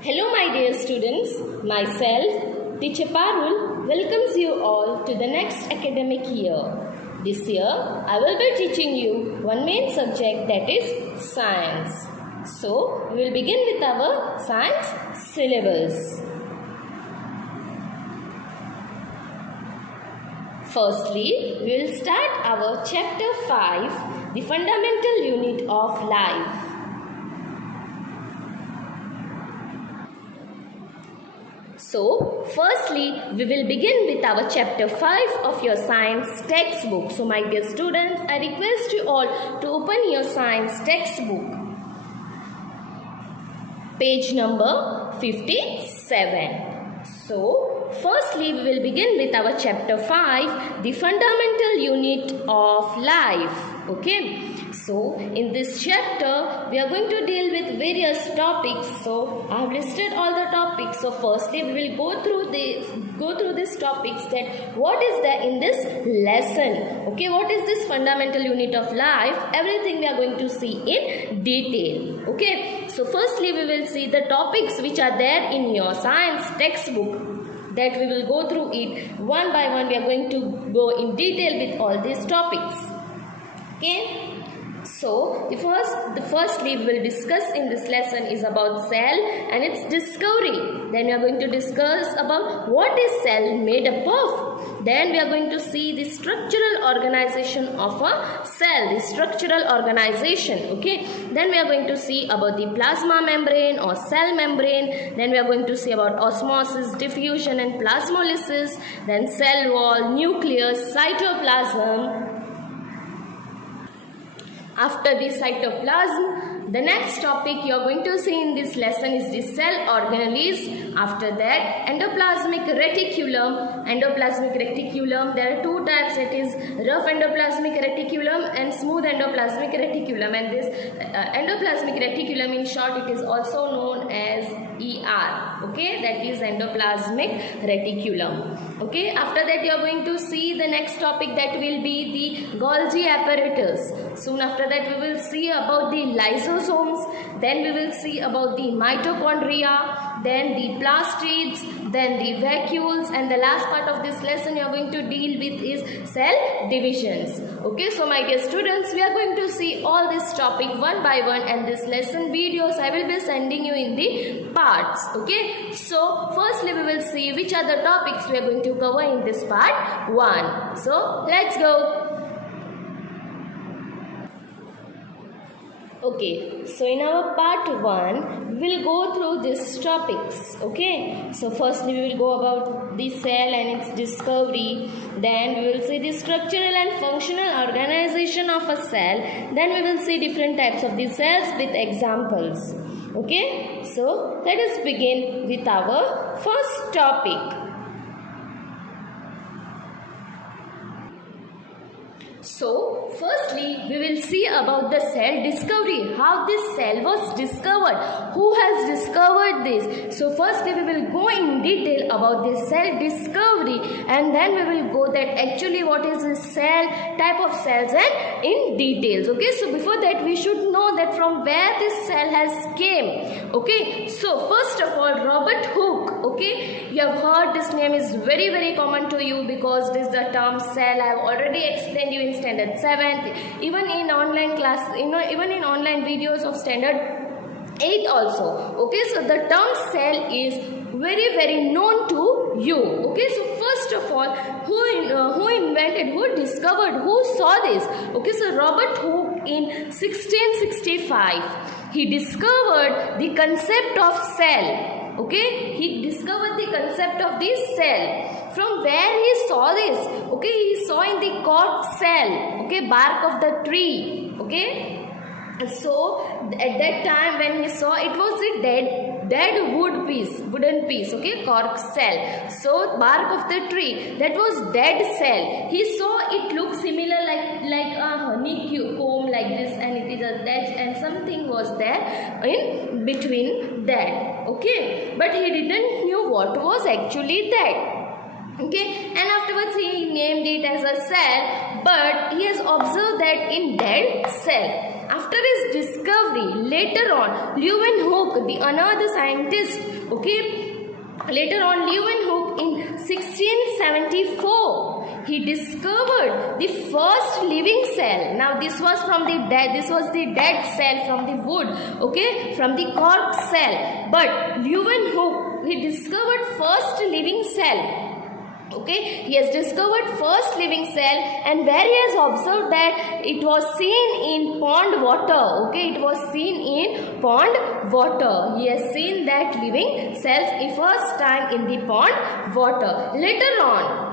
Hello my dear students, myself Teacher Parul welcomes you all to the next academic year. This year I will be teaching you one main subject, that is science. So we will begin with our science syllabus. Firstly, we will start our chapter 5, the fundamental unit of life. So, firstly, we will begin with our chapter 5 of your science textbook. So, my dear students, I request you all to open your science textbook. Page number 57. So, firstly, we will begin with our chapter 5, the fundamental unit of life. Okay. So, in this chapter, we are going to deal with various topics. So, I have listed all the topics. So, firstly, we will go through these topics, that what is there in this lesson. Okay, what is this fundamental unit of life? Everything we are going to see in detail. Okay, so firstly, we will see the topics which are there in your science textbook. That we will go through it one by one. We are going to go in detail with all these topics. Okay. So, firstly we will discuss in this lesson is about cell and its discovery. Then we are going to discuss about what is cell made up of. Then we are going to see the structural organization of a cell, the structural organization. Okay. Then we are going to see about the plasma membrane or cell membrane. Then we are going to see about osmosis, diffusion and plasmolysis. Then cell wall, nucleus, cytoplasm. After the cytoplasm, the next topic you are going to see in this lesson is the cell organelles. After that, endoplasmic reticulum. Endoplasmic reticulum, there are two types, it is rough endoplasmic reticulum and smooth endoplasmic reticulum. And this endoplasmic reticulum, in short, it is also known as ER. Okay, that is endoplasmic reticulum. Okay, after that you are going to see the next topic, that will be the Golgi apparatus. Soon after that we will see about the lysosomes, then we will see about the mitochondria, then the plastids, then the vacuoles, and the last part of this lesson you are going to deal with is cell divisions. Okay, so my dear students, we are going to see all this topic one by one, and this lesson videos I will be sending you in the parts. Okay, so firstly we will see which are the topics we are going to cover in this part 1. So let's go. Okay, so in our part 1, we will go through these topics. Okay, so firstly we will go about the cell and its discovery. Then we will see the structural and functional organization of a cell. Then we will see different types of the cells with examples. Okay, so let us begin with our first topic. So, firstly, we will see about the cell discovery, how this cell was discovered, who has discovered this. So, firstly, we will go in detail about this cell discovery, and then we will go that actually what is this cell, type of cells, and in details. Okay, so before that we should know that from where this cell has came. Okay, so first of all, Robert Hooke. Okay, you have heard this name is very common to you because this is the term cell. I have already explained you in standard 7th, even in online class, even in online videos of standard 8 also. Okay, so the term cell is very known to you. Okay, so first of all, who invented, who discovered, who saw this? Okay, so Robert Hooke in 1665, he discovered the concept of cell. Okay, he discovered the concept of this cell. From where he saw this? Okay, he saw in the cork cell. Okay, bark of the tree. Okay, so at that time when he saw, it was the dead wooden piece. Okay, cork cell. So bark of the tree, that was dead cell. He saw it looked similar like a honeycomb like this, and it is attached, and something was there in between that. Okay, but he didn't knew what was actually that. Okay, and afterwards he named it as a cell, but he has observed that in dead cell. After his discovery, later on, Leeuwenhoek, the another scientist, okay, later on Leeuwenhoek in 1674, he discovered the first living cell. Now this was from the dead, this was the dead cell from the wood, okay, from the cork cell. But Leeuwenhoek, he discovered first living cell. Okay, he has discovered first living cell, and where he has observed that it was seen in pond water. Okay, it was seen in pond water. He has seen that living cells the first time in the pond water. Later on,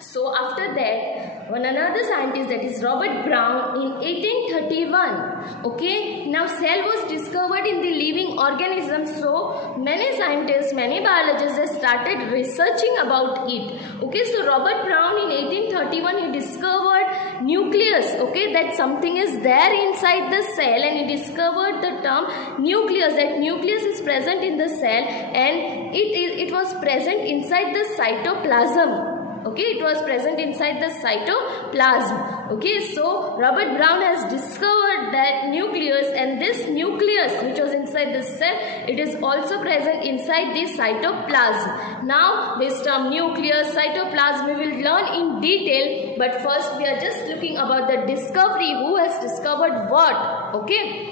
so after that, another scientist, that is Robert Brown, in 1831, okay, now cell was discovered in the living organism. So many scientists, many biologists have started researching about it. Okay, so Robert Brown in 1831, he discovered nucleus. Okay, that something is there inside the cell, and he discovered the term nucleus, that nucleus is present in the cell, and it was present inside the cytoplasm. Okay, it was present inside the cytoplasm. Okay, so Robert Brown has discovered that nucleus, and this nucleus which was inside the cell, it is also present inside the cytoplasm. Now this term nucleus, cytoplasm, we will learn in detail, but first we are just looking about the discovery, who has discovered what. Okay,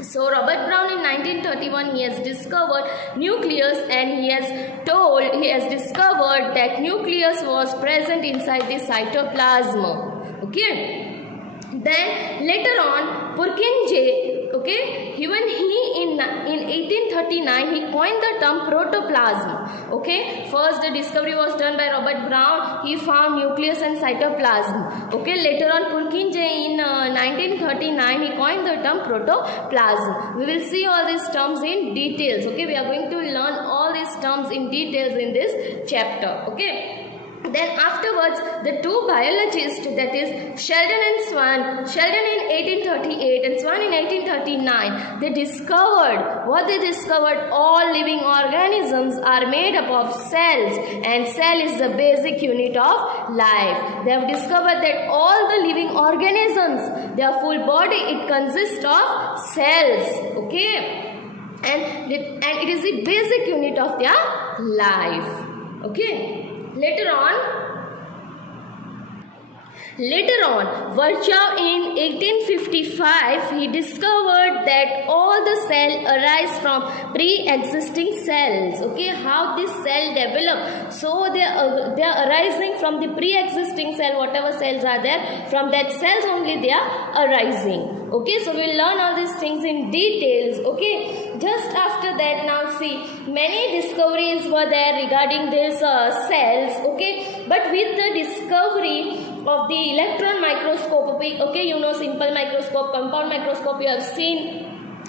so Robert Brown in 1931, he has discovered nucleus, and he has discovered that nucleus was present inside the cytoplasm. Okay, then later on Purkinje, okay, even he in 1839, he coined the term protoplasm. Okay, first the discovery was done by Robert Brown, he found nucleus and cytoplasm. Okay, later on Purkinje in 1939, he coined the term protoplasm. We will see all these terms in details. Okay, we are going to learn all these terms in details in this chapter. Okay, then afterwards the two biologists, that is Sheldon and Swan, Sheldon in 1838 and Swan in 1839, they discovered all living organisms are made up of cells, and cell is the basic unit of life. They have discovered that all the living organisms, their full body, it consists of cells. Okay, and it is the basic unit of their life. Okay, Later on, Virchow in 1855, he discovered that all the cells arise from pre-existing cells. Okay, how this cell develop? So they are arising from the pre-existing cell, whatever cells are there, from that cells only they are arising. Okay, so we'll learn all these things in details. Okay, just after that, now see, many discoveries were there regarding these cells. Okay, but with the discovery of the electron microscope, okay, you know, simple microscope, compound microscope, you have seen,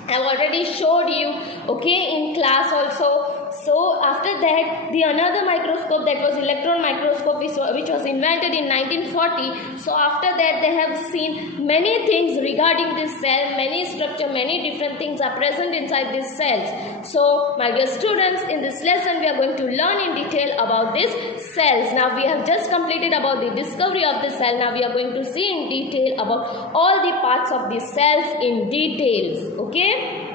I have already showed you, okay, in class also. So after that, the another microscope, that was electron microscope, which was invented in 1940. So after that, they have seen many things regarding this cell, many structure, many different things are present inside these cells. So my dear students, in this lesson we are going to learn in detail about these cells. Now we have just completed about the discovery of the cell. Now we are going to see in detail about all the parts of the cells in details. Okay.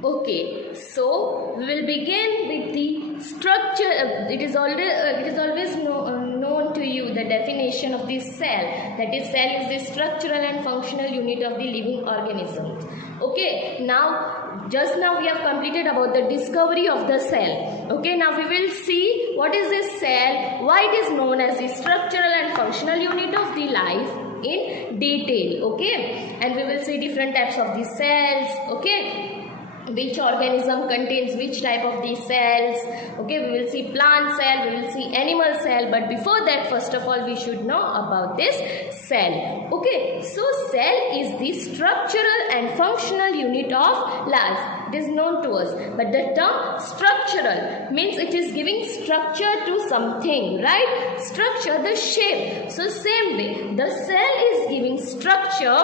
Okay, so we will begin with the structure. It is always known to you the definition of the cell. That is, cell is the structural and functional unit of the living organism. Okay, just now we have completed about the discovery of the cell. Okay, now we will see what is this cell, why it is known as the structural and functional unit of the life in detail. Okay, and we will see different types of the cells. Okay, which organism contains which type of these cells. Okay, we will see plant cell, we will see animal cell, but before that, first of all, we should know about this cell. Okay, so cell is the structural and functional unit of life. It is known to us, but the term structural means it is giving structure to something, right? Structure, the shape. So same way, the cell is giving structure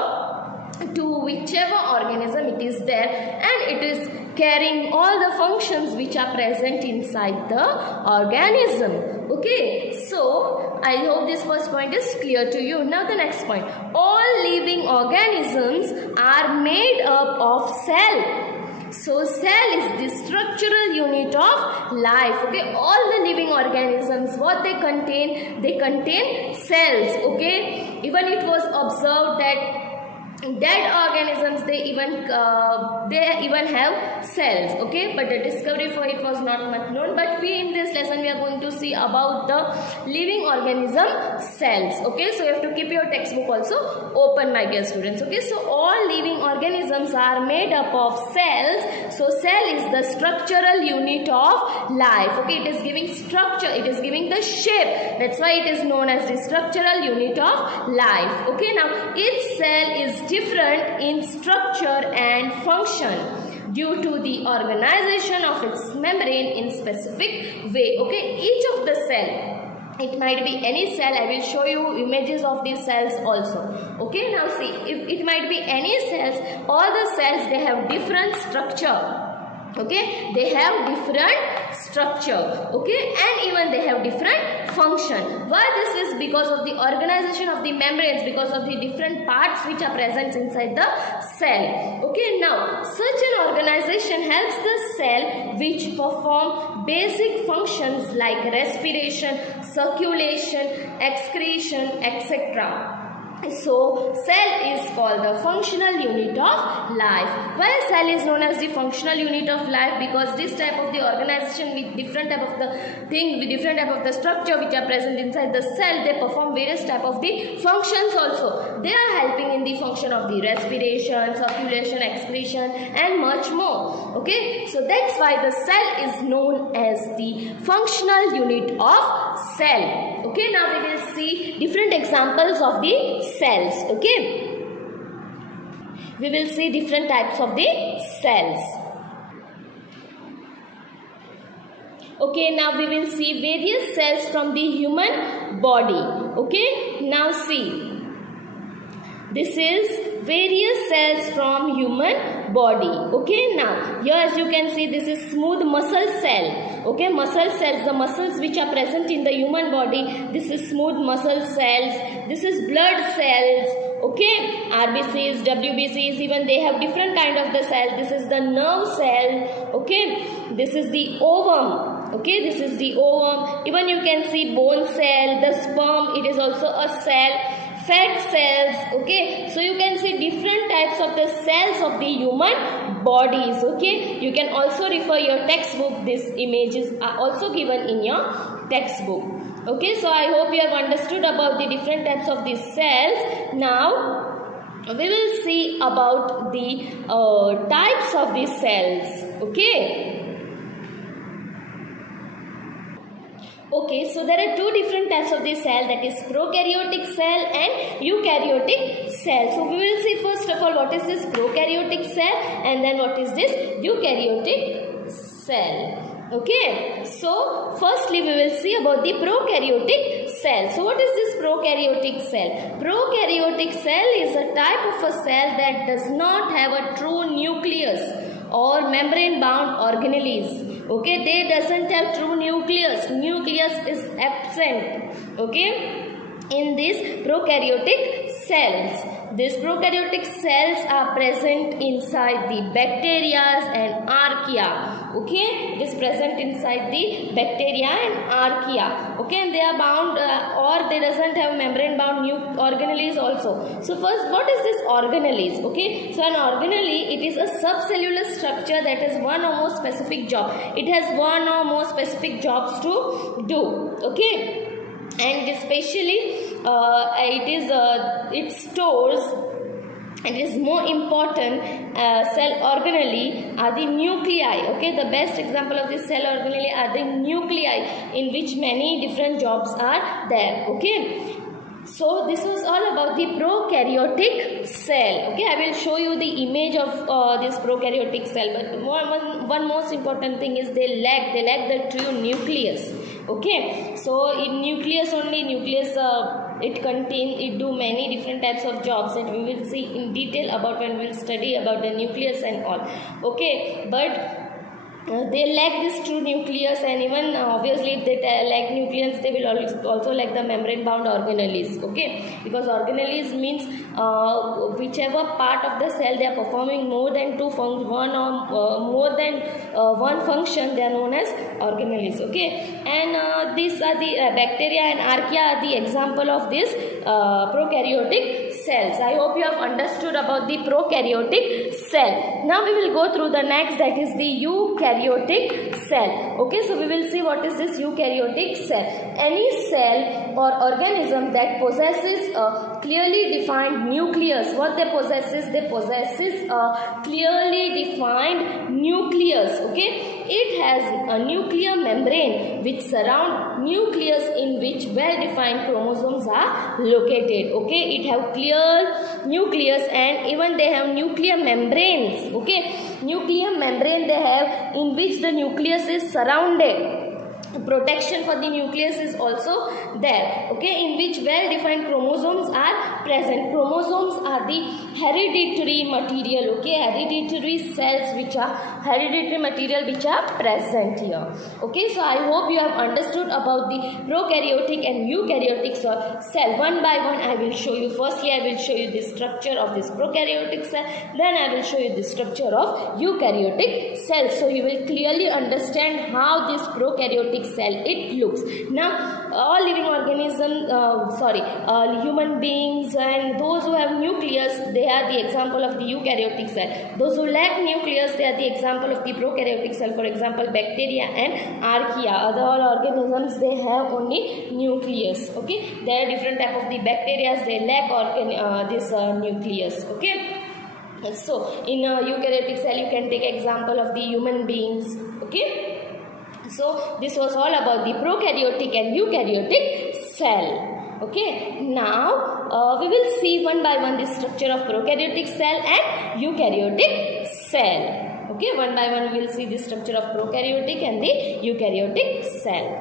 to whichever organism it is there, and it is carrying all the functions which are present inside the organism. Okay, so I hope this first point is clear to you. Now the next point, all living organisms are made up of cell. So cell is the structural unit of life. Okay, all the living organisms, what they contain? They contain cells. Okay, even it was observed that dead organisms they even have cells. Okay, but the discovery for it was not much known, but we in this lesson we are going to see about the living organism cells. Okay, so you have to keep your textbook also open, my dear students. Okay, so all living organisms are made up of cells. So cell is the structural unit of life. Okay, it is giving structure, it is giving the shape, that's why it is known as the structural unit of life. Okay, now each cell is different in structure and function due to the organization of its membrane in specific way. Okay, each of the cell, it might be any cell, I will show you images of these cells also. Okay, now see, if it might be any cells, all the cells they have different structure. Okay, they have different structure. Okay, and even they have different function. Why this is? Because of the organization of the membranes, because of the different parts which are present inside the cell. Okay, now such an organization helps the cell which perform basic functions like respiration, circulation, excretion, etc. So cell is called the functional unit of life. Why cell is known as the functional unit of life? Because this type of the organization with different type of the thing, with different type of the structure which are present inside the cell, they perform various type of the functions also. They are helping in the function of the respiration, circulation, excretion and much more. Okay, so that's why the cell is known as the functional unit of cell. Okay, now we will see different examples of the cells. Okay, we will see different types of the cells. Okay, now we will see various cells from the human body. Okay, now see, this is various cells from human body. Okay, now here as you can see, this is smooth muscle cell. Okay, muscle cells, the muscles which are present in the human body, this is smooth muscle cells. This is blood cells. Okay, RBCs, WBCs, even they have different kind of the cell. This is the nerve cell. Okay, this is the ovum. Okay, this is the ovum. Even you can see bone cell, the sperm, it is also a cell. Fat cells. Okay, so you can see different types of the cells of the human bodies. Okay, you can also refer your textbook. These images are also given in your textbook. Okay, so I hope you have understood about the different types of these cells. Now we will see about the types of these cells. Okay. Okay, so there are two different types of the cell, that is prokaryotic cell and eukaryotic cell. So we will see first of all what is this prokaryotic cell and then what is this eukaryotic cell. Okay, so firstly we will see about the prokaryotic cell. So what is this prokaryotic cell? Prokaryotic cell is a type of a cell that does not have a true nucleus or membrane bound organelles. Okay, they doesn't have true nucleus. Nucleus is absent. Okay, in these prokaryotic cells. These prokaryotic cells are present inside the bacteria and archaea. Okay, it is present inside the bacteria and archaea. Okay, and they are bound or they doesn't have membrane bound organelles also. So first, what is this organelles? Okay, so an organelle, it is a subcellular structure that has one or more specific job. It has one or more specific jobs to do. Okay, and especially it stores, and it is more important cell organelle are the nuclei. Okay, the best example of this cell organelle are the nuclei in which many different jobs are there. Okay, so this was all about the prokaryotic cell. Okay, I will show you the image of this prokaryotic cell, but one most important thing is they lack the true nucleus. Okay, so in nucleus only, nucleus it do many different types of jobs that we will see in detail about when we will study about the nucleus and all. Okay, but they lack this true nucleus, and even obviously if they lack nucleus, they will also lack the membrane bound organelles. Okay, because organelles means whichever part of the cell they are performing more than more than one function, they are known as organelles. Okay, and these are the bacteria and archaea are the example of this prokaryotic cells. I hope you have understood about the prokaryotic cell. Now we will go through the next, that is the eukaryotic cell. Okay, so we will see what is this eukaryotic cell. Any cell or organism that possesses a clearly defined nucleus. What they possesses? They possesses a clearly defined nucleus. Okay, it has a nuclear membrane which surround nucleus in which well defined chromosomes are located. Okay, it have clear nucleus and even they have nuclear membranes. Okay, nuclear membrane they have in which the nucleus is surrounded. Protection for the nucleus is also there. Okay, in which well defined chromosomes are present. Chromosomes are the hereditary material. Okay, hereditary cells which are hereditary material which are present here. Okay, so I hope you have understood about the prokaryotic and eukaryotic cell. One by one I will show you. Firstly I will show you the structure of this prokaryotic cell, then I will show you the structure of eukaryotic cell, so you will clearly understand how this prokaryotic cell it looks. Now all living organisms, human beings and those who have nucleus, they are the example of the eukaryotic cell. Those who lack nucleus, they are the example of the prokaryotic cell. For example, bacteria and archaea. Other all organisms, they have only nucleus. Okay, there are different type of the bacteria, they lack this nucleus. Okay, so in a eukaryotic cell you can take example of the human beings. Okay, so this was all about the prokaryotic and eukaryotic cell. Okay, now we will see one by one the structure of prokaryotic cell and eukaryotic cell. Okay, one by one we will see the structure of prokaryotic and the eukaryotic cell.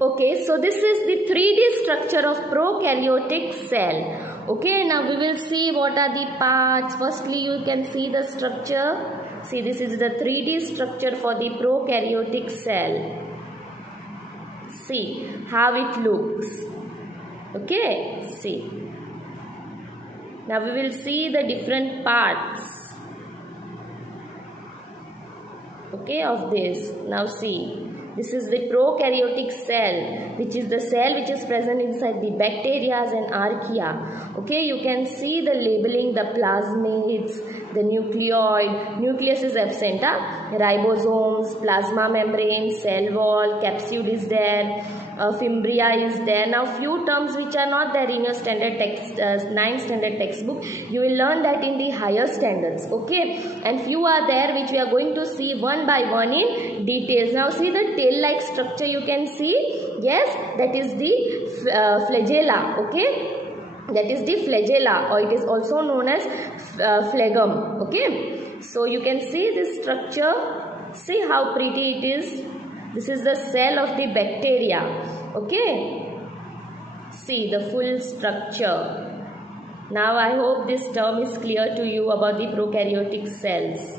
Okay, so this is the 3D structure of prokaryotic cell. Okay, now we will see what are the parts. Firstly, you can see the structure. See, this is the 3D structure for the prokaryotic cell. See how it looks. Okay, see. Now we will see the different parts. Okay, of this. Now see. This is the prokaryotic cell, which is the cell which is present inside the bacteria and archaea. Okay, you can see the labeling, the plasmids, the nucleoid, nucleus is absent, ribosomes, plasma membrane, cell wall, capsule is there, fimbria is there. Now few terms which are not there in your standard text, 9th standard textbook, you will learn that in the higher standards. Okay, and few are there which we are going to see one by one in details. Now see the tail like structure, you can see, yes, that is the flagella. Okay, that is the flagella, or it is also known as phlegm. Okay, so you can see this structure. See how pretty it is. This is the cell of the bacteria. Okay, see the full structure. Now I hope this term is clear to you about the prokaryotic cells.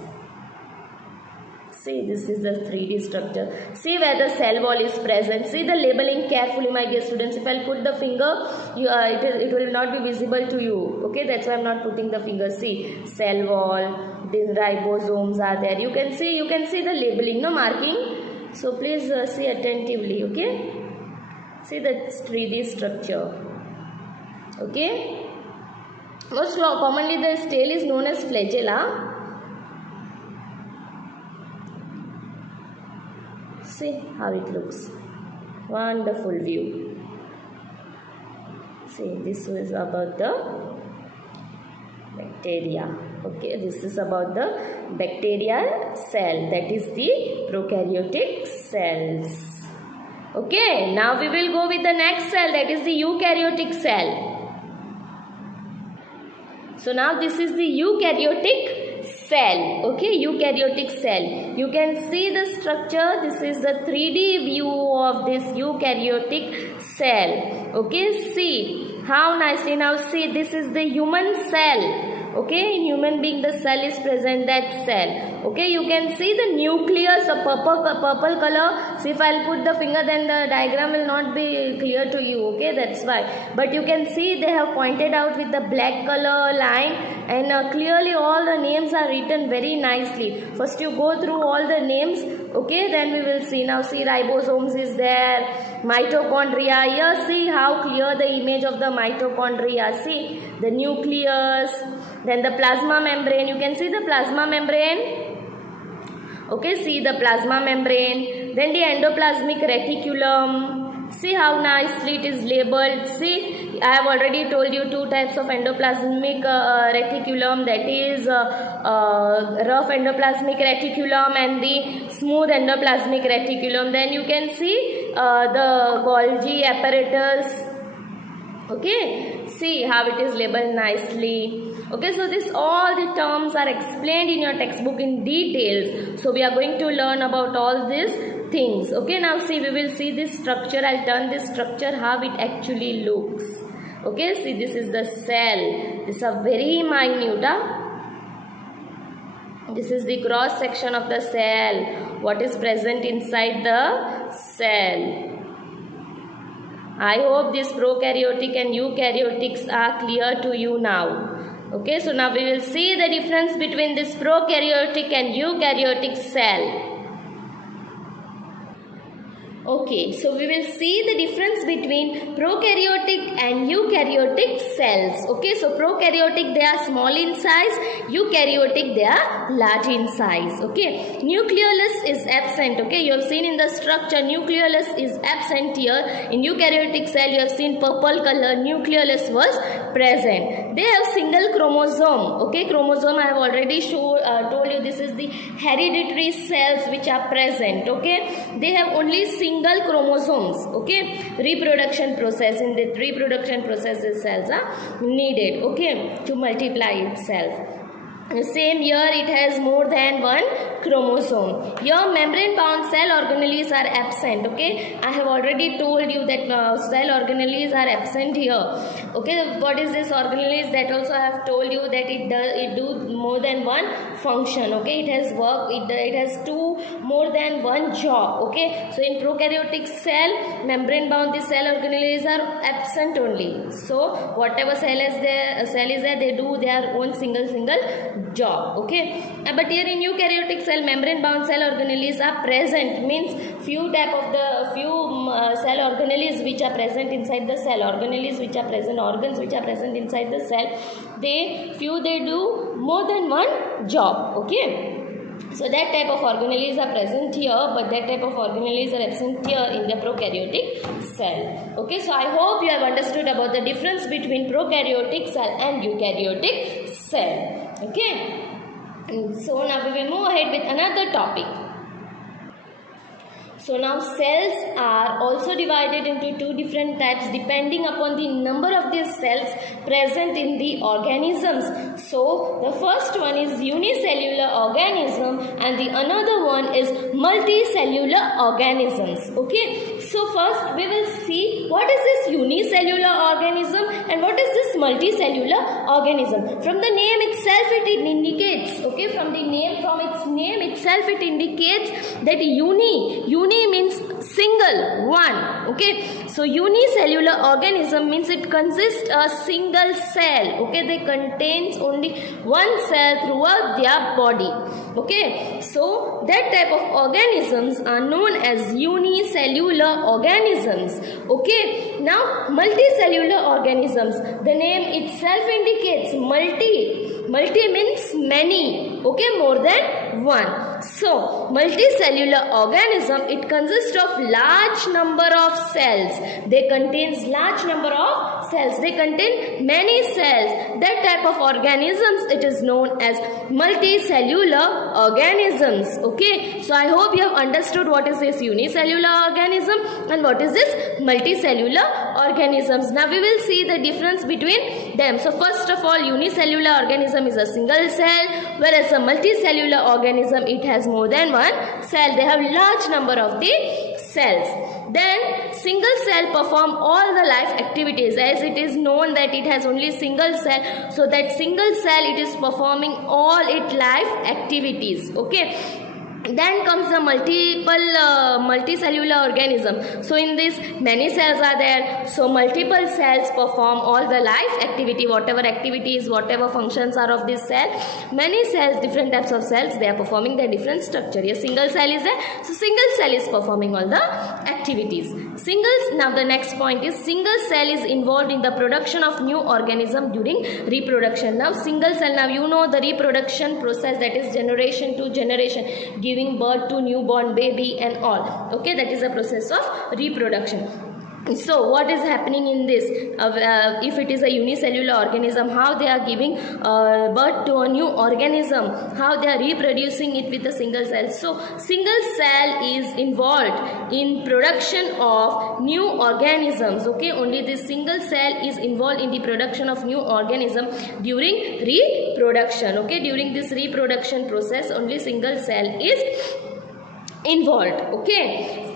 See, this is the 3D structure. See where the cell wall is present. See the labeling carefully, my dear students. If I will put the finger, it will not be visible to you. Okay, that's why I am not putting the finger. See, cell wall, these ribosomes are there. You can see the labeling, no marking. So please see attentively. Okay, see the 3D structure. Okay, most commonly the tail is known as flagella. See how it looks. Wonderful view. See, this is about the bacteria. Okay, this is about the bacterial cell, that is the prokaryotic cells. Okay, now we will go with the next cell, that is the eukaryotic cell. So now this is the eukaryotic cell. Okay, eukaryotic cell. You can see the structure. This is the 3D view of this eukaryotic cell. Okay, see how nicely. Now see, this is the human cell. Okay, in human being the cell is present, that cell. Okay, you can see the nucleus, a purple color. See, if I'll put the finger, then the diagram will not be clear to you. Okay, that's why. But you can see they have pointed out with the black color line, and clearly all the names are written very nicely. First you go through all the names. Okay, then we will see. Now see, ribosomes is there, mitochondria. Here see how clear the image of the mitochondria. See the nucleus, then the plasma membrane. You can see the plasma membrane. Okay, see the plasma membrane. Then the endoplasmic reticulum. See how nicely it is labeled. See, I have already told you two types of endoplasmic reticulum, that is rough endoplasmic reticulum and the smooth endoplasmic reticulum. Then you can see the Golgi apparatus. Okay, see how it is labeled nicely. Okay, so this all the terms are explained in your textbook in details. So we are going to learn about all these things. Okay, now see, we will see this structure. I'll turn this structure how it actually looks. Okay, see, this is the cell. This is a very minute. This is the cross section of the cell. What is present inside the cell? I hope this prokaryotic and eukaryotics are clear to you now. Okay, so now we will see the difference between this prokaryotic and eukaryotic cell. Okay, so we will see the difference between prokaryotic and eukaryotic cells. Okay, so prokaryotic, they are small in size, eukaryotic, they are large in size. Okay, nucleolus is absent. Okay, you have seen in the structure nucleolus is absent here. In eukaryotic cell you have seen purple color, nucleolus was present. They have single chromosome. Okay, chromosome I have already told you, this is the hereditary cells which are present. Okay, they have only single chromosomes. Okay, reproduction process, in the reproduction process the cells are needed, okay, to multiply itself. Same here, it has more than one chromosome. Your membrane bound cell organelles are absent. Okay, I have already told you that cell organelles are absent here. Okay, what is this organelles? That also I have told you that it do more than one function. Okay, it has work, it has two more than one job. Okay, so in prokaryotic cell, membrane bound, the cell organelles are absent only. So whatever cell is there, they do their own single job. Okay, but here in eukaryotic cell, membrane bound cell organelles are present, means few cell organelles which are present inside the cell, organelles which are present, organs which are present inside the cell, they do more than one job. Okay, so that type of organelles are present here, but that type of organelles are absent here in the prokaryotic cell. Okay, so I hope you have understood about the difference between prokaryotic cell and eukaryotic cell. Okay, so now we will move ahead with another topic. So now cells are also divided into two different types depending upon the number of these cells present in the organisms. So the first one is unicellular organism and the another one is multicellular organisms. Okay, so first we will see what is this unicellular organism and what is this multicellular organism. From the name itself it indicates, okay, from its name itself it indicates that uni means single, one. Okay, so unicellular organism means it consists a single cell. Okay, they contains only one cell throughout their body. Okay, so that type of organisms are known as unicellular organisms. Okay, now multicellular organisms, the name itself indicates multi means many, okay, more than one. So, multicellular organism, it consists of large number of cells. They contains large number of cells. They contain many cells. That type of organisms, it is known as multicellular organisms. Okay. So, I hope you have understood what is this unicellular organism and what is this multicellular organisms. Now, we will see the difference between them. So, first of all, unicellular organism is a single cell, whereas a multicellular organism, it has more than one cell. They have large number of the cells. Then single cell perform all the life activities, as it is known that it has only single cell, so that single cell, it is performing all its life activities. Okay. Then comes the multicellular organism. So in this, many cells are there. So multiple cells perform all the life activity, whatever activities, whatever functions are of this cell. Many cells, different types of cells, they are performing their different structure. A single cell is there. So single cell is performing all the activities. Now the next point is, single cell is involved in the production of new organism during reproduction. Now single cell, now you know the reproduction process, that is generation to generation, giving birth to newborn baby and all. Okay, that is a process of reproduction. So what is happening in this, if it is a unicellular organism, how they are giving birth to a new organism, how they are reproducing it with a single cell. So single cell is involved in production of new organisms. Okay, only this single cell is involved in the production of new organism during reproduction. Okay, during this reproduction process, only single cell is involved. Okay.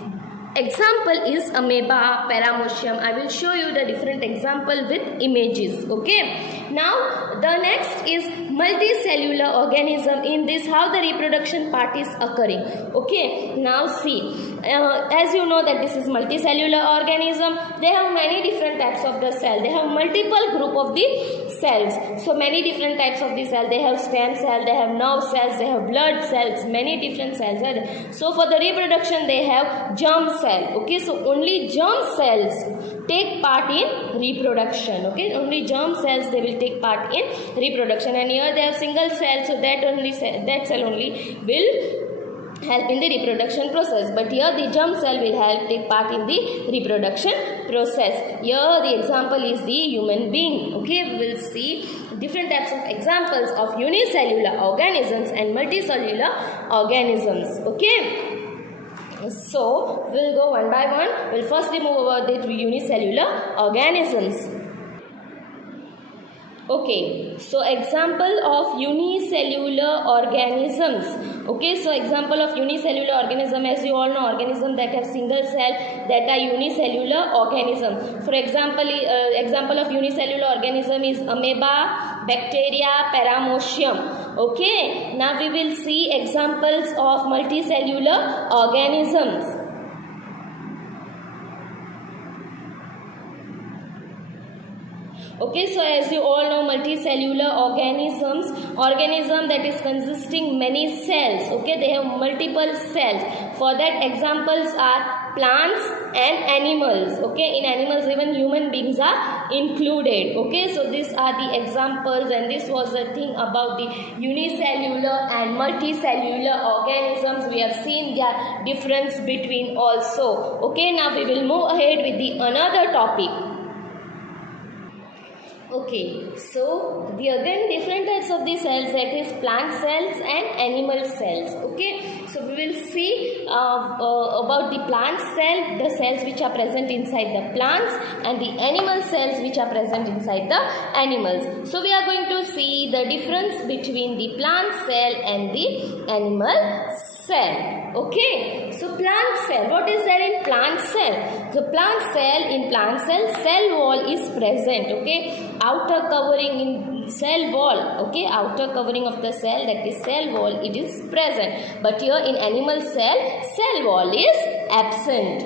Example is amoeba, paramecium. I will show you the different example with images. Okay. Now the next is multicellular organism. In this, how the reproduction part is occurring. Okay. Now see, as you know that this is multicellular organism. They have many different types of the cell. They have multiple group of the cells. So many different types of the cell. They have stem cell, they have nerve cells, they have blood cells, many different cells are there. So for the reproduction, they have germ cell. Okay, so only germ cells take part in reproduction. Okay, only germ cells, they will take part in reproduction. And here they have single cell, so that cell only will help in the reproduction process. But here the germ cell will take part in the reproduction process. Here the example is the human being. Okay, we will see different types of examples of unicellular organisms and multicellular organisms. Okay. So we'll go one by one. We'll firstly move over the unicellular organisms. Okay, so example of unicellular organisms. Okay, so example of unicellular organism, as you all know, organism that have single cell, that are unicellular organism. For example, example of unicellular organism is amoeba, bacteria, paramecium. Okay, now we will see examples of multicellular organisms. Okay, so as you all know, multicellular organism that is consisting many cells. Okay, they have multiple cells. For that, examples are plants and animals. Okay, in animals even human beings are included. Okay, so these are the examples, and this was the thing about the unicellular and multicellular organisms. We have seen their difference between also. Okay, now we will move ahead with the another topic. Okay, so the again different types of the cells, that is plant cells and animal cells. Okay, so we will see about the plant cell, the cells which are present inside the plants, and the animal cells which are present inside the animals. So we are going to see the difference between the plant cell and the animal cell. Okay, so plant cell, what is there in plant cell? The plant cell, in plant cell wall is present. Okay, outer covering in cell wall. Okay, outer covering of the cell, that is cell wall, it is present. But here in animal cell wall is absent.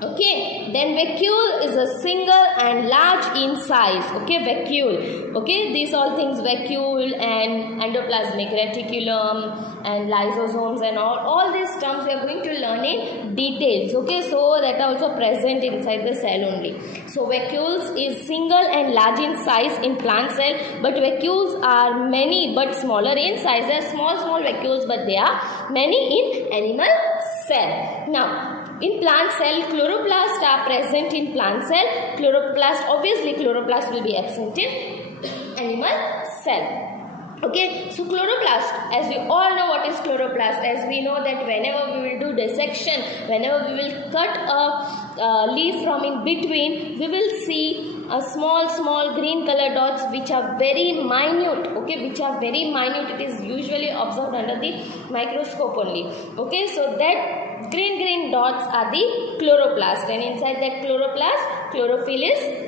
Okay, then vacuole is a single and large in size. Okay, vacuole. Okay, these all things, vacuole and endoplasmic reticulum and lysosomes and all these terms we are going to learn in details. Okay, so that are also present inside the cell only. So vacuoles is single and large in size in plant cell, but vacuoles are many but smaller in size. They are small vacuoles, but they are many in animal cell. Now, in plant cell, chloroplast are present in plant cell. Obviously chloroplast will be absent in animal cell. Okay, so chloroplast, as we all know what is chloroplast, as we know that whenever we will do dissection, whenever we will cut a leaf from in between, we will see a small green color dots which are very minute. Okay, which are very minute. It is usually observed under the microscope only. Okay, so that green dots are the chloroplast, and inside that chloroplast, chlorophyll is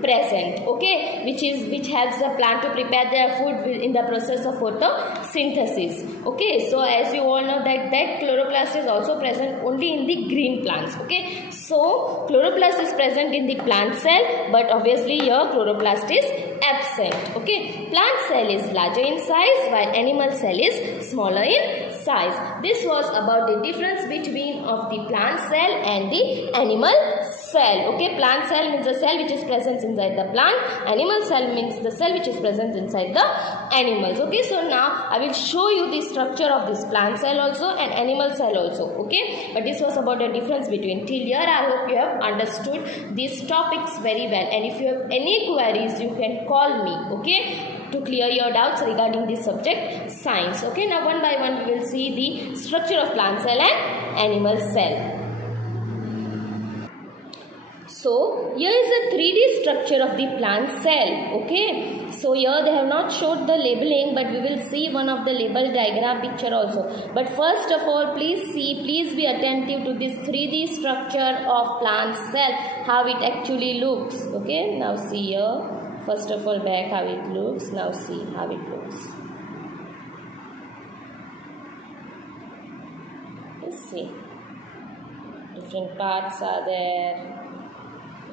present. Okay, which helps the plant to prepare their food in the process of photosynthesis. Okay, so as you all know that chloroplast is also present only in the green plants. Okay, so chloroplast is present in the plant cell, but obviously here chloroplast is absent. Okay, plant cell is larger in size while animal cell is smaller in size. This was about the difference between of the plant cell and the animal cell. Okay, plant cell means the cell which is present inside the plant. Animal cell means the cell which is present inside the animals. Okay, so now I will show you the structure of this plant cell also and animal cell also. Okay, but this was about the difference between. Till here I hope you have understood these topics very well, and if you have any queries you can call me. Okay, to clear your doubts regarding this subject science. Okay, now one by one we will see the structure of plant cell and animal cell. So here is a 3D structure of the plant cell. Okay, so here they have not showed the labeling, but we will see one of the label diagram picture also. But first of all, please be attentive to this 3D structure of plant cell, how it actually looks. Okay, now see here. First of all, back how it looks. Now see how it looks. Let's see. Different parts are there.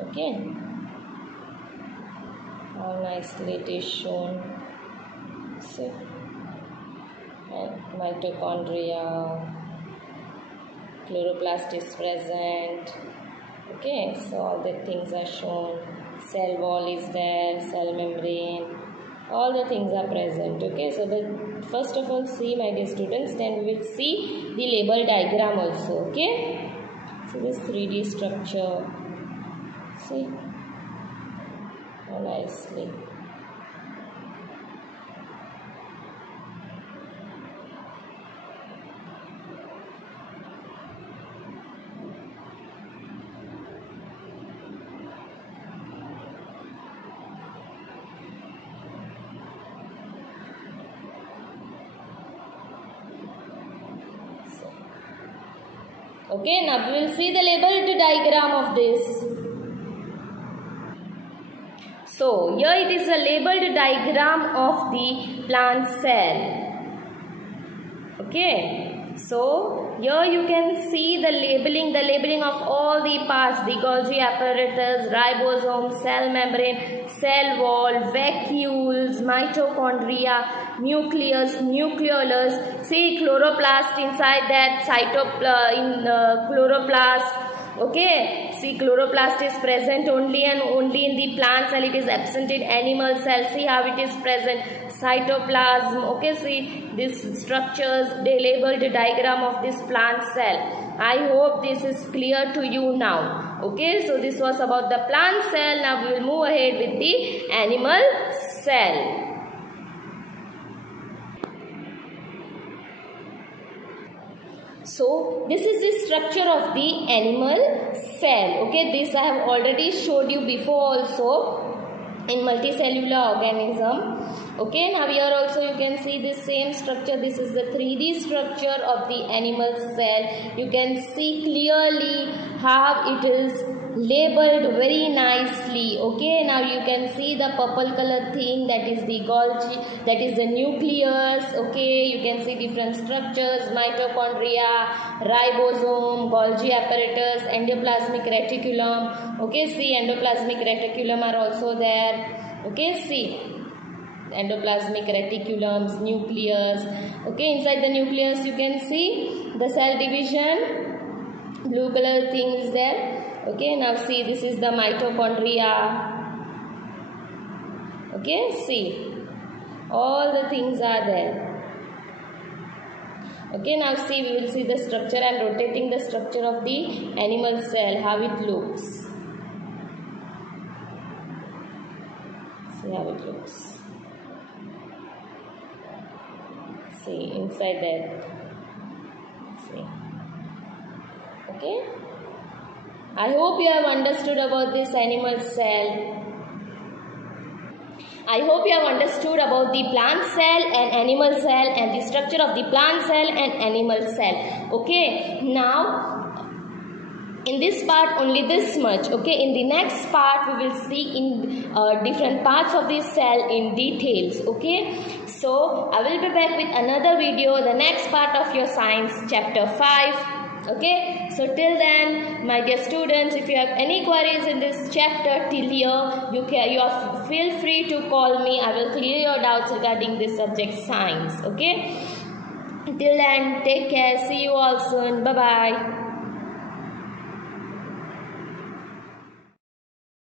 Okay. How nicely it is shown. See. And mitochondria. Chloroplast is present. Okay. So all the things are shown. Cell wall is there, cell membrane, all the things are present. Okay, so first of all see, my dear students, then we will see the label diagram also. Okay, so this 3D structure, see how nicely. Okay, now we will see the labeled diagram of this. So, here it is a labeled diagram of the plant cell. Okay, so here you can see the labeling of all the parts, the Golgi apparatus, ribosome, cell membrane, cell wall, vacuoles, mitochondria, nucleus, nucleolus. See chloroplast inside that chloroplast. Okay, see chloroplast is present only in the plant cell. It is absent in animal cell. See how it is present. Cytoplasm. Okay, see these structures, they labeled the diagram of this plant cell. I hope this is clear to you now. Okay, so this was about the plant cell. Now we will move ahead with the animal cell. So this is the structure of the animal cell. Okay, this I have already showed you before also in multicellular organism. Okay, now here also you can see the same structure. This is the 3D structure of the animal cell. You can see clearly how it is labeled very nicely. Okay, now you can see the purple color thing, that is the Golgi, that is the nucleus. Okay, you can see different structures: mitochondria, ribosome, Golgi apparatus, endoplasmic reticulum. Okay, see, endoplasmic reticulum are also there. Okay, see, endoplasmic reticulums, nucleus. Okay, inside the nucleus you can see the cell division. Blue color thing is there. Okay, now see, this is the mitochondria. Okay, see, all the things are there. Okay, now see, we will see the structure. I am rotating the structure of the animal cell, how it looks. See how it looks. See, inside that. See. Okay, I hope you have understood about this animal cell. I hope you have understood about the plant cell and animal cell and the structure of the plant cell and animal cell. Okay, now in this part only this much. Okay, in the next part we will see in different parts of this cell in details. Okay, so I will be back with another video, the next part of your science chapter 5. Okay, so till then, my dear students, if you have any queries in this chapter till here, feel free to call me. I will clear your doubts regarding this subject science. Okay, till then, take care. See you all soon. Bye bye.